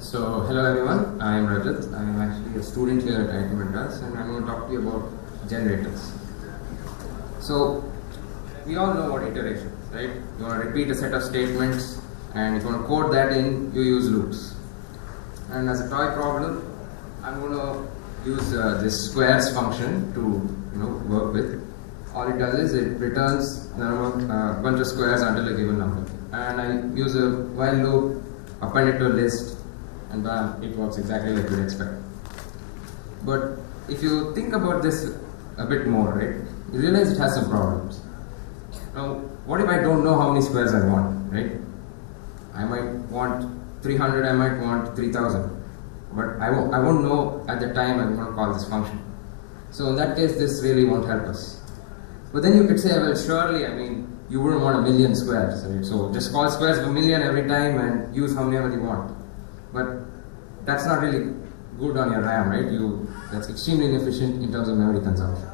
So, hello everyone, I am Rajat. I am actually a student here at IIT Madras and I'm going to talk to you about generators. So, we all know what iteration is, right? You want to repeat a set of statements and if you want to code that in, you use loops. And as a toy problem, I'm going to use this squares function to work with. All it does is it returns a bunch of squares until a given number. And I use a while loop, append it to a list, and bam, it works exactly like you'd expect. But if you think about this a bit more, right, you realize it has some problems. Now, what if I don't know how many squares I want, right? I might want 300, I might want 3000, but I won't know at the time I'm going to call this function. So in that case, this really won't help us. But then you could say, well, surely, you wouldn't want a million squares, right? So just call squares of a million every time and use how many you want. But that's not really good on your RAM, right? That's extremely inefficient in terms of memory consumption.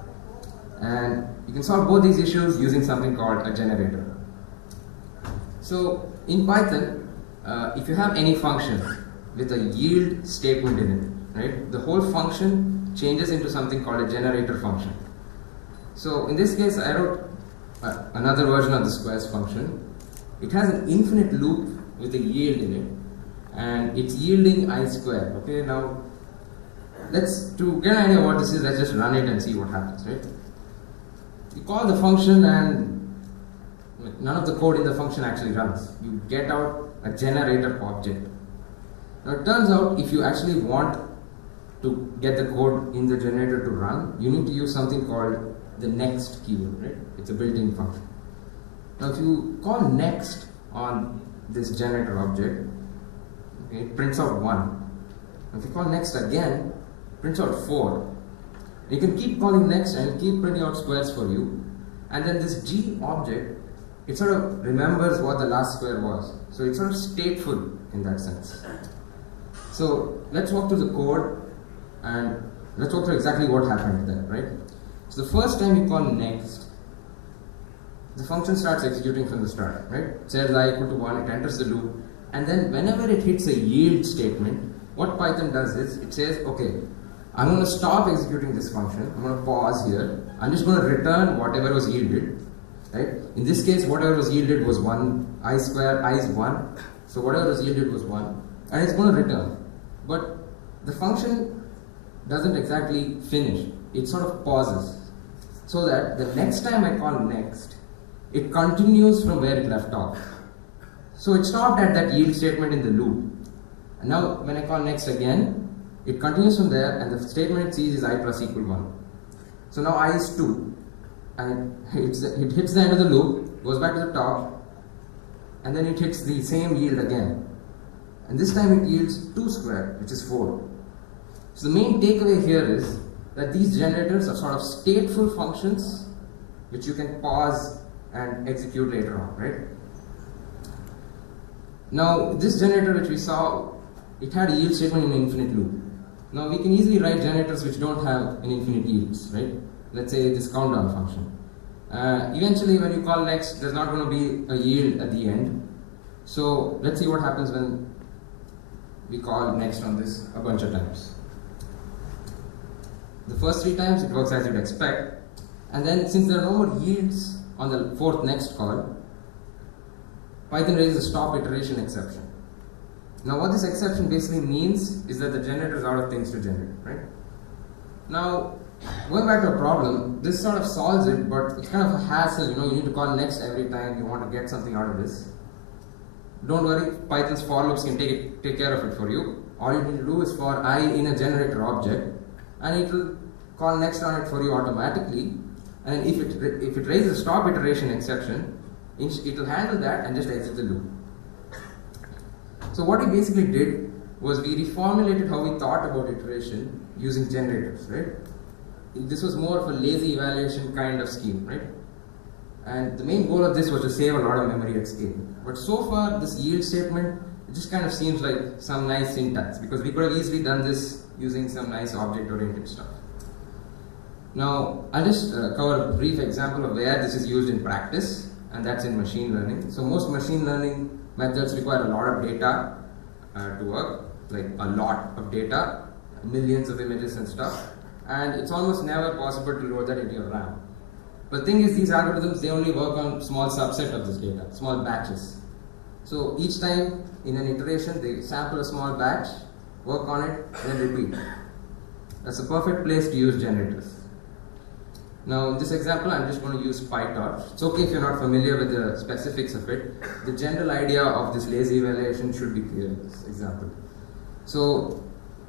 And you can solve both these issues using something called a generator. So in Python, if you have any function with a yield statement in it, right, the whole function changes into something called a generator function. So in this case, I wrote another version of the squares function. It has an infinite loop with a yield in it, and it's yielding I squared. Okay, now to get an idea of what this is, let's just run it and see what happens, right? You call the function and none of the code in the function actually runs. You get out a generator object. Now it turns out if you actually want to get the code in the generator to run, you need to use something called the next keyword, right? It's a built-in function. Now if you call next on this generator object, okay, it prints out 1. If you call next again, it prints out 4. You can keep calling next and keep printing out squares for you. And then this G object, it sort of remembers what the last square was. So it's sort of stateful in that sense. So let's walk through the code and let's walk through exactly what happened there, right? So the first time you call next, the function starts executing from the start, right? It says I equal to 1, it enters the loop, and then whenever it hits a yield statement, what Python does is it says, okay, I'm going to stop executing this function, I'm going to pause here, I'm just going to return whatever was yielded, right? In this case, whatever was yielded was 1, I square, I is 1, so whatever was yielded was 1, and it's going to return. But the function doesn't exactly finish, it sort of pauses, so that the next time I call next, it continues from where it left off. So it stopped at that yield statement in the loop. And now when I call next again, it continues from there and the statement it sees is I plus equal 1. So now I is 2. And it hits the end of the loop, goes back to the top, and then it hits the same yield again. And this time it yields 2 squared, which is 4. So the main takeaway here is that these generators are sort of stateful functions which you can pause and execute later on, right? Now, this generator which we saw, it had a yield statement in an infinite loop. Now, we can easily write generators which don't have an infinite yields, right? Let's say this countdown function. Eventually, when you call next, there's not going to be a yield at the end. So, let's see what happens when we call next on this a bunch of times. The first 3 times, it works as you'd expect. And then, since there are no more yields on the 4th next call, Python raises a stop iteration exception. Now what this exception basically means is that the generator is out of things to generate, right? Now, going back to a problem, this sort of solves it, but it's kind of a hassle, you need to call next every time you want to get something out of this. Don't worry, Python's for loops can take care of it for you. All you need to do is for I in a generator object, and it will call next on it for you automatically. And if it raises a stop iteration exception, it will handle that and just exit the loop. So what we basically did was we reformulated how we thought about iteration using generators, right? This was more of a lazy evaluation kind of scheme, right? And the main goal of this was to save a lot of memory at scale. But so far, this yield statement, it just kind of seems like some nice syntax, because we could have easily done this using some nice object-oriented stuff. Now, I'll just cover a brief example of where this is used in practice, and that's in machine learning. So most machine learning methods require a lot of data to work. like a lot of data, millions of images and stuff, and it's almost never possible to load that into your RAM. But the thing is, these algorithms, they only work on small subset of this data, small batches. So each time in an iteration, they sample a small batch, work on it, and then repeat. That's a perfect place to use generators. Now in this example, I'm just going to use PyTorch. It's okay if you're not familiar with the specifics of it. The general idea of this lazy evaluation should be clear in this example. So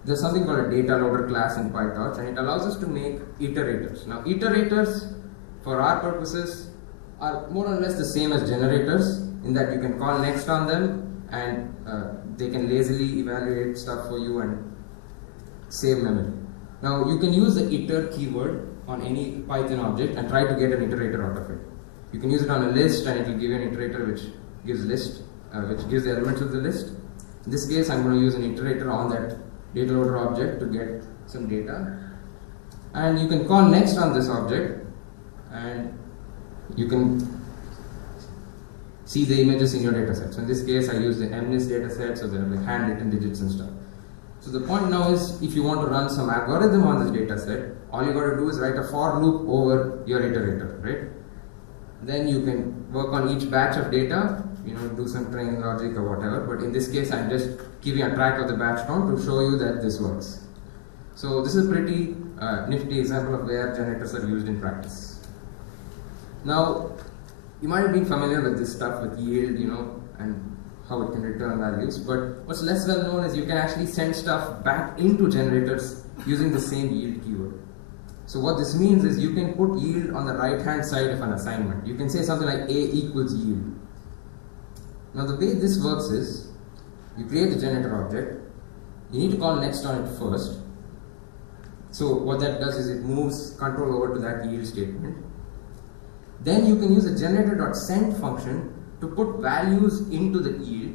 there's something called a data loader class in PyTorch, and it allows us to make iterators. Now iterators, for our purposes, are more or less the same as generators in that you can call next on them, and they can lazily evaluate stuff for you and save memory. Now you can use the iter keyword on any Python object and try to get an iterator out of it. You can use it on a list and it will give you an iterator which gives the elements of the list. In this case, I'm going to use an iterator on that data loader object to get some data. And you can call next on this object and you can see the images in your data set. So in this case, I use the MNIST data set, so there are like handwritten digits and stuff. So the point now is, if you want to run some algorithm on this data set, all you got to do is write a for loop over your iterator, right? Then you can work on each batch of data, do some training logic or whatever. But in this case, I'm just giving a track of the batch count to show you that this works. So this is a pretty nifty example of where generators are used in practice. Now, you might have been familiar with this stuff with yield, and how it can return values, but what's less well known is you can actually send stuff back into generators using the same yield keyword. So what this means is you can put yield on the right hand side of an assignment. You can say something like A equals yield. Now the way this works is, you create the generator object, you need to call next on it first. So what that does is it moves control over to that yield statement. Then you can use a generator.send function to put values into the yield,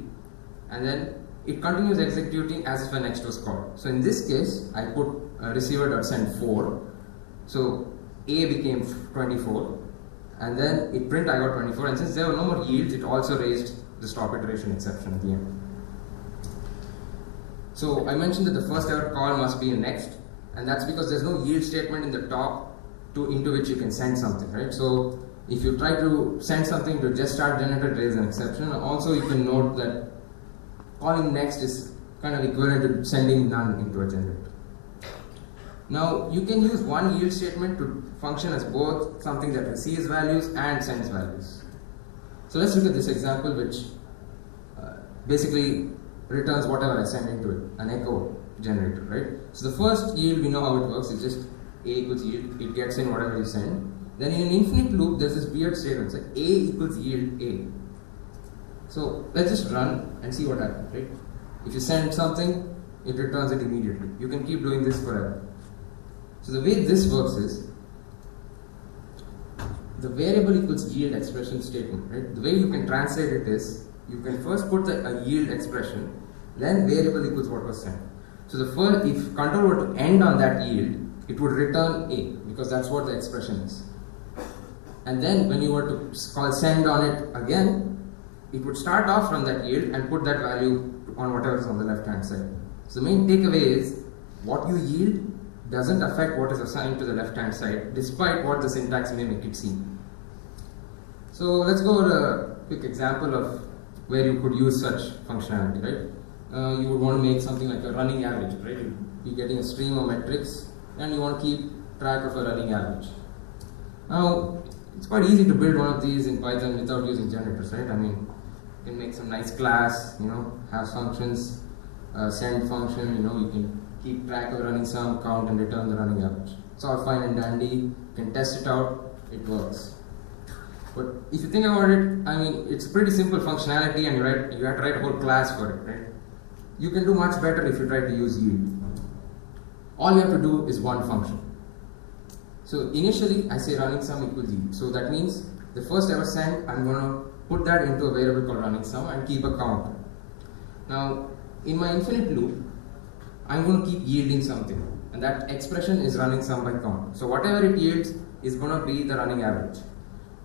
and then it continues executing as if a next was called. So in this case, I put receiver.send 4. So A became 24, and then it print I got 24, and since there were no more yields, it also raised the stop iteration exception at the end. So I mentioned that the first ever call must be a next, and that's because there's no yield statement in the top into which you can send something, right? So if you try to send something to just start generator, it raises an exception. Also, you can note that calling next is kind of equivalent to sending none into a generator. Now, you can use one yield statement to function as both something that receives values and sends values. So let's look at this example, which basically returns whatever I send into it, an echo generator, right? So the first yield, we know how it works. It's just A equals yield. It gets in whatever you send. Then in an infinite loop, there's this weird statement, like A equals yield A. So let's just run and see what happens, right? If you send something, it returns it immediately. You can keep doing this forever. So the way this works is, the variable equals yield expression statement, right? The way you can translate it is, you can first put a yield expression, then variable equals what was sent. So the first, if control were to end on that yield, it would return A, because that's what the expression is. And then when you were to call send on it again, it would start off from that yield and put that value on whatever is on the left hand side. So the main takeaway is, what you yield doesn't affect what is assigned to the left hand side, despite what the syntax may make it seem. So let's go to a quick example of where you could use such functionality, right? You would want to make something like a running average, right? You'd be getting a stream of metrics and you want to keep track of a running average. Now, it's quite easy to build one of these in Python without using generators, right? I mean, you can make some nice class, have functions, send function, you can keep track of running sum, count, and return the running average. It's all fine and dandy. You can test it out, it works. But if you think about it, I mean, it's pretty simple functionality, and you have to write a whole class for it, right? You can do much better if you try to use yield. All you have to do is one function. So initially, I say running sum equals yield. So that means the first ever send, I'm going to put that into a variable called running sum and keep a count. Now, in my infinite loop, I'm going to keep yielding something, and that expression is running sum by count. So whatever it yields is going to be the running average.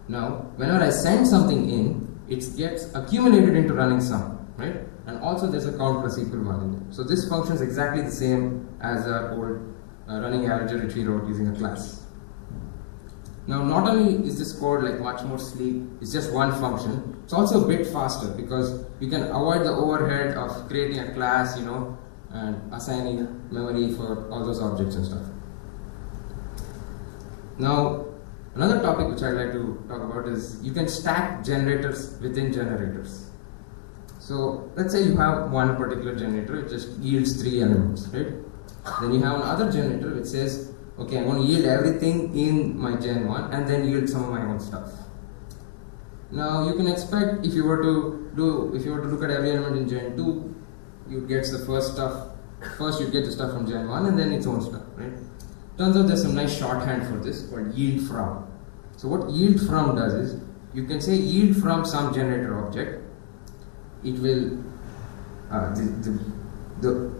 Now, whenever I send something in, it gets accumulated into running sum. right? And also there's a count plus equal margin. So this function is exactly the same as our old running averager which we wrote using a class. Now not only is this code like much more sleek, it's just one function, it's also a bit faster because you can avoid the overhead of creating a class, and assigning memory for all those objects and stuff. Now another topic which I'd like to talk about is you can stack generators within generators. So let's say you have one particular generator which just yields 3 elements, right? Then you have another generator which says, okay, I'm going to yield everything in my Gen 1 and then yield some of my own stuff. Now you can expect if you were to look at every element in Gen 2, you'd get the first stuff. First you'd get the stuff from Gen 1 and then its own stuff, right? Turns out there's some nice shorthand for this called yield from. So what yield from does is, you can say yield from some generator object. It will, the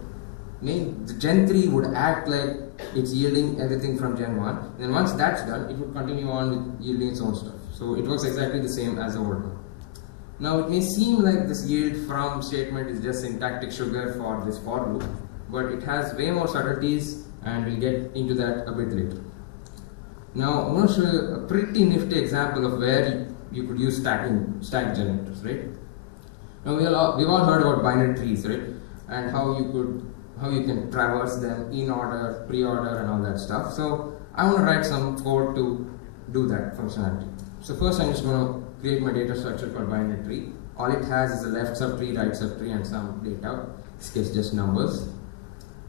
Gen 3 would act like it's yielding everything from Gen 1. Then once that's done, it would continue on with yielding its own stuff. So it works exactly the same as the old one. Now it may seem like this yield from statement is just syntactic sugar for this for loop, but it has way more subtleties and we'll get into that a bit later. Now I'm going to show you a pretty nifty example of where you could use stack generators, right? Now we've all heard about binary trees, right? And how you can traverse them in order, pre-order and all that stuff. So I want to write some code to do that functionality. So first I'm just going to create my data structure called binary tree. All it has is a left subtree, right subtree and some data. In this case just numbers.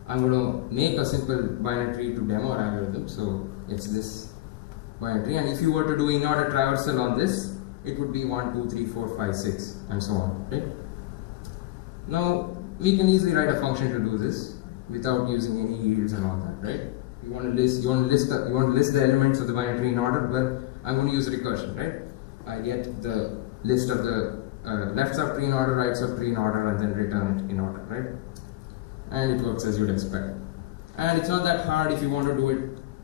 I'm going to make a simple binary tree to demo our algorithm. So it's this binary tree, and if you were to do in order traversal on this, it would be 1, 2, 3, 4, 5, 6 and so on, right? Now we can easily write a function to do this without using any yields and all that, right? You want to list the elements of the binary tree in order. Well, I'm going to use recursion, right? I get the list of the left subtree in order, right subtree in order, and then return it in order, right? And it works as you'd expect. And it's not that hard if you want to do it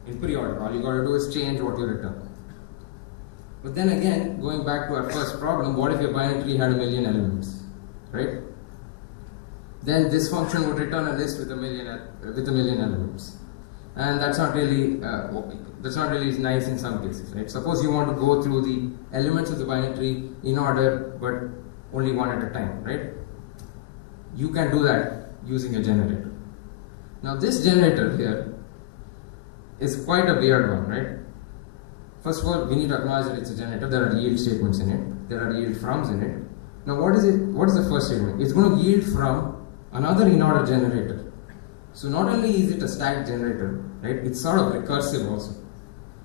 in pre-order. All you got to do is change what you return. But then again, going back to our first problem, what if your binary tree had 1 million elements, right? Then this function would return a list with a million elements, and that's not really nice in some cases, right? Suppose you want to go through the elements of the binary tree in order, but only one at a time, right? You can do that using a generator. Now this generator here is quite a weird one, right? First of all, we need to acknowledge that it's a generator. There are yield statements in it. There are yield froms in it. Now what is it? What is the first statement? It's going to yield from another in-order generator. So not only is it a stack generator, right? It's sort of recursive also.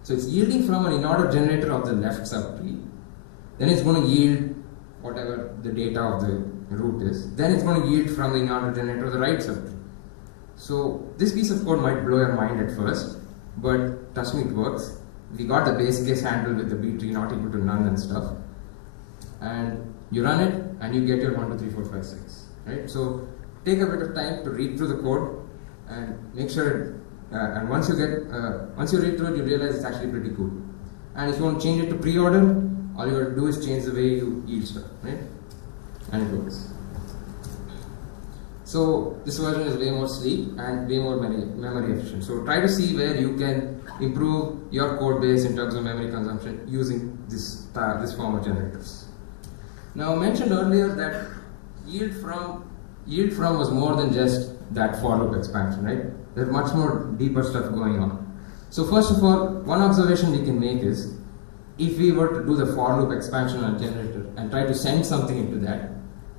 So it's yielding from an in-order generator of the left subtree. Then it's going to yield whatever the data of the root is. Then it's going to yield from the in-order generator of the right subtree. So this piece of code might blow your mind at first, but trust me, it works. We got the base case handled with the B tree not equal to none and stuff. And you run it and you get your 1, 2, 3, 4, 5, 6. Right? So take a bit of time to read through the code and make sure and once you read through it, you realize it's actually pretty cool. And if you want to change it to pre-order, all you got to do is change the way you yield stuff, right? And it works. So this version is way more sleek and way more memory efficient. So try to see where you can improve your code base in terms of memory consumption using this form of generators. Now I mentioned earlier that yield from was more than just that for loop expansion, right? There's much more deeper stuff going on. So first of all, one observation we can make is, if we were to do the for loop expansion on a generator and try to send something into that,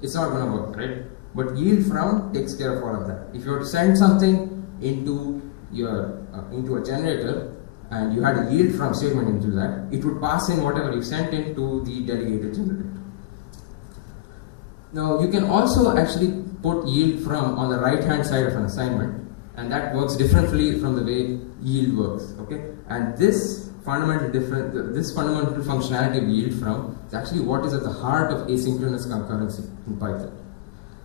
it's not going to work, right? But yield from takes care of all of that. If you were to send something into a generator and you had a yield from statement into that, it would pass in whatever you sent into the delegated generator. Now you can also actually put yield from on the right hand side of an assignment, and that works differently from the way yield works. Okay, and this fundamental functionality of yield from is actually what is at the heart of asynchronous concurrency in Python.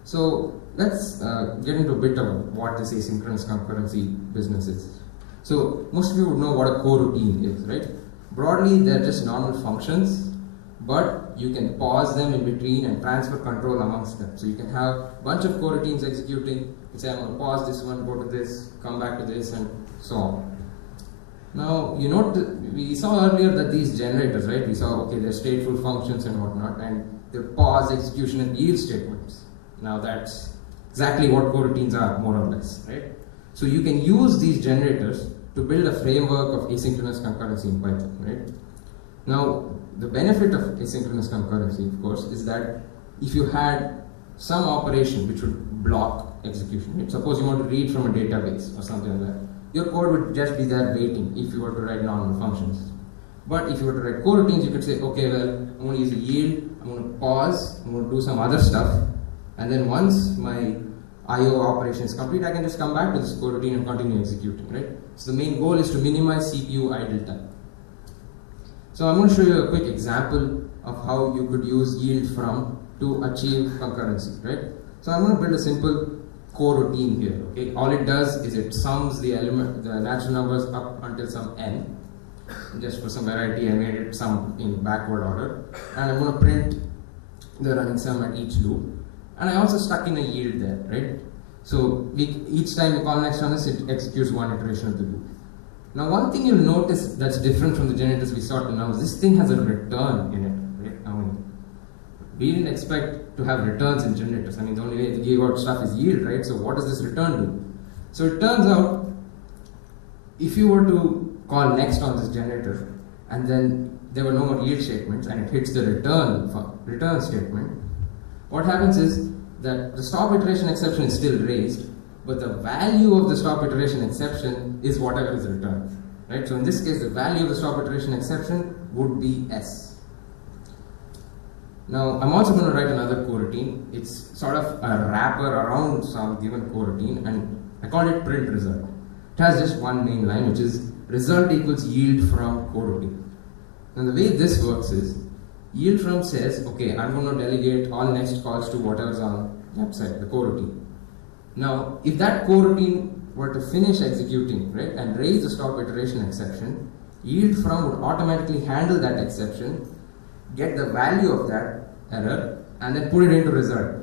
So let's get into a bit of what this asynchronous concurrency business is. So most of you would know what a coroutine is, right? Broadly, they're just normal functions, but you can pause them in between and transfer control amongst them. So you can have a bunch of coroutines executing. You say, I'm going to pause this one, go to this, come back to this, and so on. Now, you note we saw earlier that these generators, right? We saw, okay, they're stateful functions and whatnot, and they pause execution and yield statements. Now, that's exactly what coroutines are, more or less, right? So you can use these generators to build a framework of asynchronous concurrency in Python, right? Now, the benefit of asynchronous concurrency, of course, is that if you had some operation which would block execution, right? Suppose you want to read from a database or something like that, your code would just be there waiting if you were to write normal functions. But if you were to write coroutines, you could say, okay, well, I'm going to use a yield, I'm going to pause, I'm going to do some other stuff, and then once my IO operation is complete, I can just come back to this coroutine and continue executing, right? So the main goal is to minimize CPU idle time. So I'm going to show you a quick example of how you could use yield from to achieve concurrency, right? So I'm going to build a simple coroutine here, okay? All it does is it sums the natural numbers up until some n. Just for some variety, I made it sum in backward order, and I'm going to print the running sum at each loop. And I also stuck in a yield there, right? So each time you call next on this, it executes one iteration of the loop. Now, one thing you'll notice that's different from the generators we saw till now is this thing has a return in it, right? I mean, we didn't expect to have returns in generators. I mean, the only way to give out stuff is yield, right? So what does this return do? So it turns out, if you were to call next on this generator, and then there were no more yield statements, and it hits the return statement, what happens is that the stop iteration exception is still raised, but the value of the stop iteration exception is whatever is returned, right? So in this case, the value of the stop iteration exception would be S. Now, I'm also going to write another coroutine. It's sort of a wrapper around some given coroutine, and I call it print result. It has just one main line, which is result equals yield from coroutine. Now, the way this works is yield from says, okay, I'm going to delegate all next calls to whatever's on that side, the coroutine. Now, if that coroutine were to finish executing, right, and raise the stop iteration exception, yield from would automatically handle that exception, get the value of that error, and then put it into result.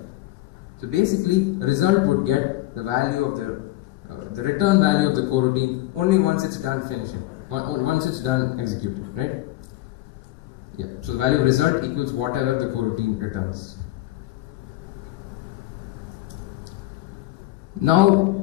So basically, the result would get the value of the return value of the coroutine only once it's done finishing, once it's done executing, right? Yeah. So the value of result equals whatever the coroutine returns. Now,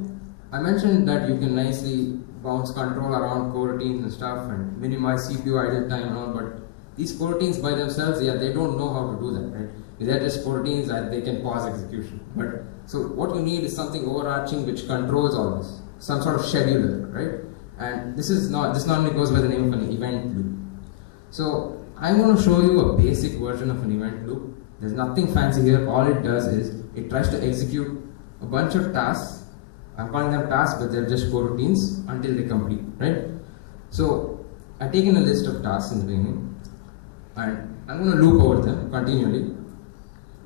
I mentioned that you can nicely bounce control around coroutines and stuff and minimize CPU idle time and all, but these coroutines by themselves, yeah, they don't know how to do that, right? They're just coroutines that they can pause execution. But so what you need is something overarching which controls all this, some sort of scheduler, right? And this normally goes by the name of an event loop. So I'm going to show you a basic version of an event loop. There's nothing fancy here. All it does is it tries to execute a bunch of tasks. I'm calling them tasks, but they're just coroutines until they complete, right? So I've taken a list of tasks in the beginning, and I'm going to loop over them continually.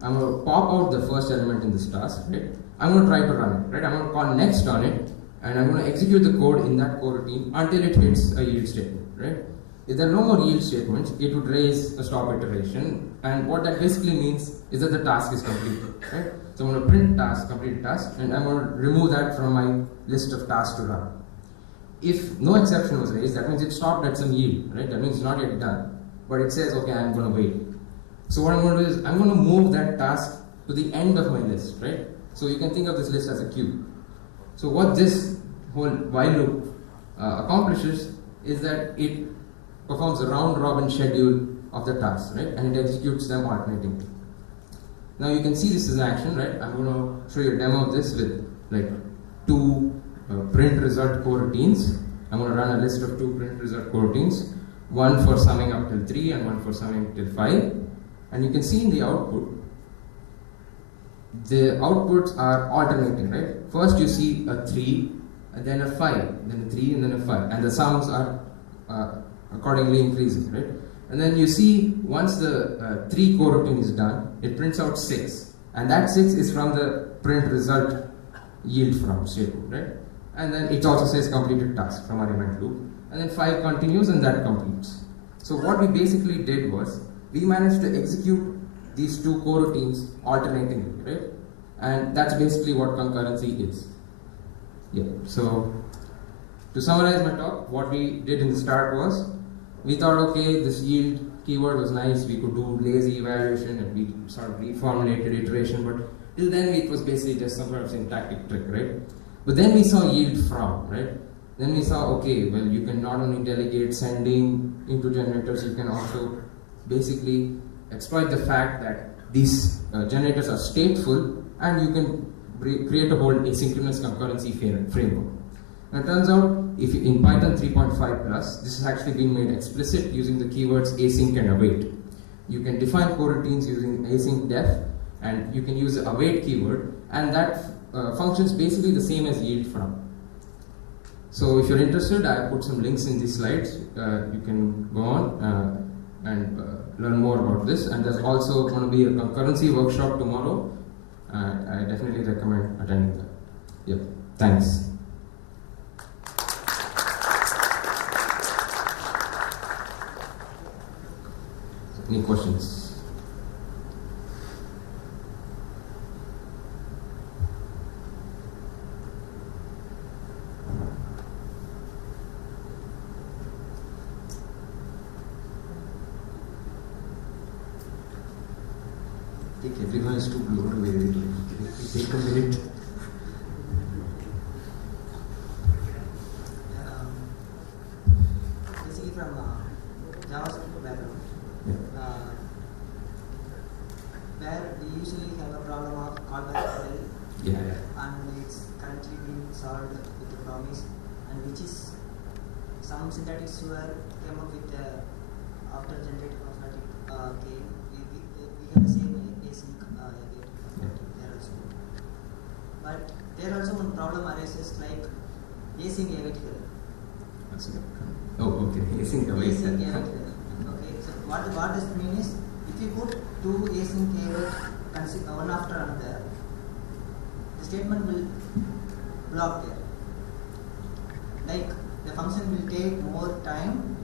I'm going to pop out the first element in this task, right? I'm going to try to run it, right? I'm going to call next on it, and I'm going to execute the code in that coroutine until it hits a yield statement, right? If there are no more yield statements, it would raise a stop iteration, and what that basically means is that the task is completed, right? So I'm going to print task, complete task, and I'm going to remove that from my list of tasks to run. If no exception was raised, that means it stopped at some yield, right? That means it's not yet done, but it says, okay, I'm going to wait. So what I'm going to do is I'm going to move that task to the end of my list, right? So you can think of this list as a queue. So what this whole while loop accomplishes is that it performs a round-robin schedule of the tasks, right? And it executes them alternating. Now you can see this is action, right? I'm going to show you a demo of this with like two print result coroutines. I'm going to run a list of two print result coroutines, one for summing up till 3 and one for summing till 5. And you can see in the output, the outputs are alternating, right? First you see a 3, and then a 5, then a 3, and then a 5. And the sums are accordingly increasing, right? And then you see once the 3 coroutine is done, it prints out 6. And that 6 is from the print result yield from statement, right? And then it also says completed task from our event loop. And then 5 continues and that completes. So what we basically did was, we managed to execute these two coroutines alternatingly, right? And that's basically what concurrency is. Yeah. So to summarize my talk, what we did in the start was we thought, okay, this yield keyword was nice. We could do lazy evaluation and we sort of reformulated iteration, but till then it was basically just some sort of syntactic trick, right? But then we saw yield from, right? Then we saw, okay, well, you can not only delegate sending into generators, you can also basically exploit the fact that these generators are stateful, and you can create a whole asynchronous concurrency framework. Now it turns out, if in Python 3.5 plus, this has actually been made explicit using the keywords async and await. You can define coroutines using async def, and you can use the await keyword, and that functions basically the same as yield from. So if you're interested, I put some links in these slides. You can go on and learn more about this. And there's also going to be a concurrency workshop tomorrow. I definitely recommend attending that. Yeah, thanks. Any questions? I think everyone is too blown away with it. Take a minute. Basically from JavaScript background, where we usually have a problem of callback model, and it's currently being solved with the promise, and which is some syntax were came up with after generating automatic game. We have the same async await there also. But there also one problem arises like async await here. Oh, okay. Async await. Async await here. Okay. So what does it mean is, if you put two async await one after another, the statement will block there. Like the function will take more time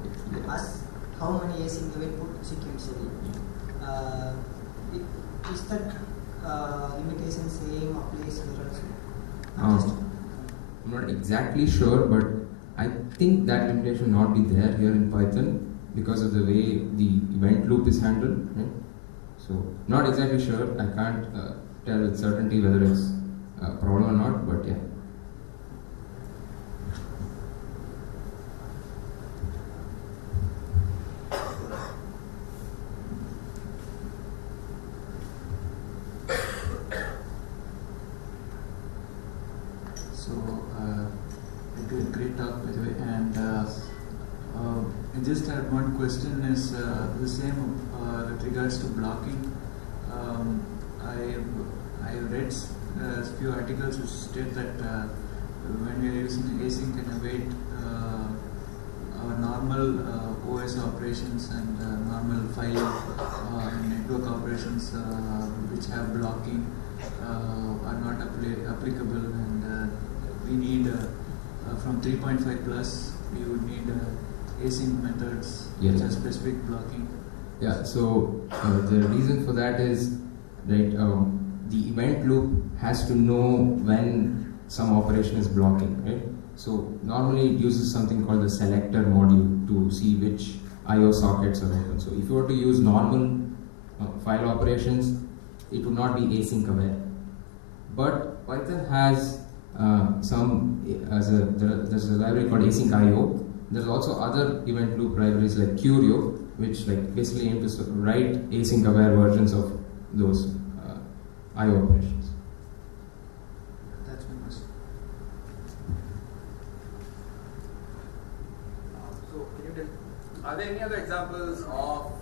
as how many async await put sequentially. Is that limitation same applies here also? I'm not exactly sure, but I think that limitation not be there here in Python because of the way the event loop is handled. Right? So not exactly sure. I can't tell with certainty whether it's a problem or not, but yeah. Great talk, by the way. And I just had one question. Is the same with regards to blocking? I read a few articles which state that when we are using async and await, our normal OS operations and normal file network operations which have blocking are not applicable, and we need from 3.5 plus, we would need async methods which have specific blocking. Yeah, so the reason for that is that the event loop has to know when some operation is blocking, right? So normally it uses something called the selector module to see which I/O sockets are open. So if you were to use normal file operations, it would not be async aware. But Python has there's a library called async IO. There's also other event loop libraries like Curio, which basically aim to write async aware versions of those IO operations. That's my question. So can you tell, are there any other examples of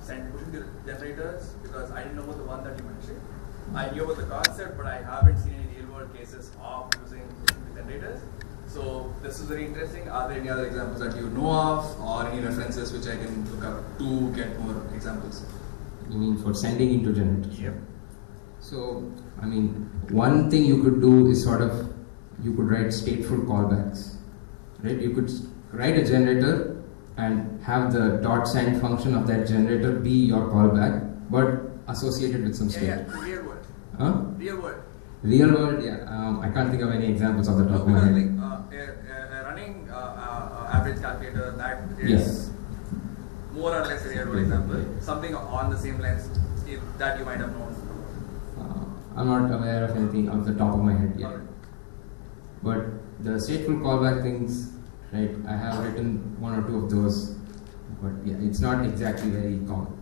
pushing the generators? Because I didn't know about the one that you mentioned. I knew about the concept, but I haven't seen any real-world cases of using pushing the generators. So this is very interesting. Are there any other examples that you know of, or any references which I can look up to get more examples? You mean for sending into generators? Yep. So, I mean, one thing you could do is you could write stateful callbacks, right? You could write a generator and have the dot send function of that generator be your callback, but associated with some state. Yeah, real world. Huh? Real world. Real world, yeah. I can't think of any examples off the top of my Because head. running average calculator, that is Yes. more or less a real world example. Something on the same lines that you might have known. I'm not aware of anything off the top of my head yet. Alright. But the stateful callback things, right, I have written one or two of those, but yeah, it's not exactly very common.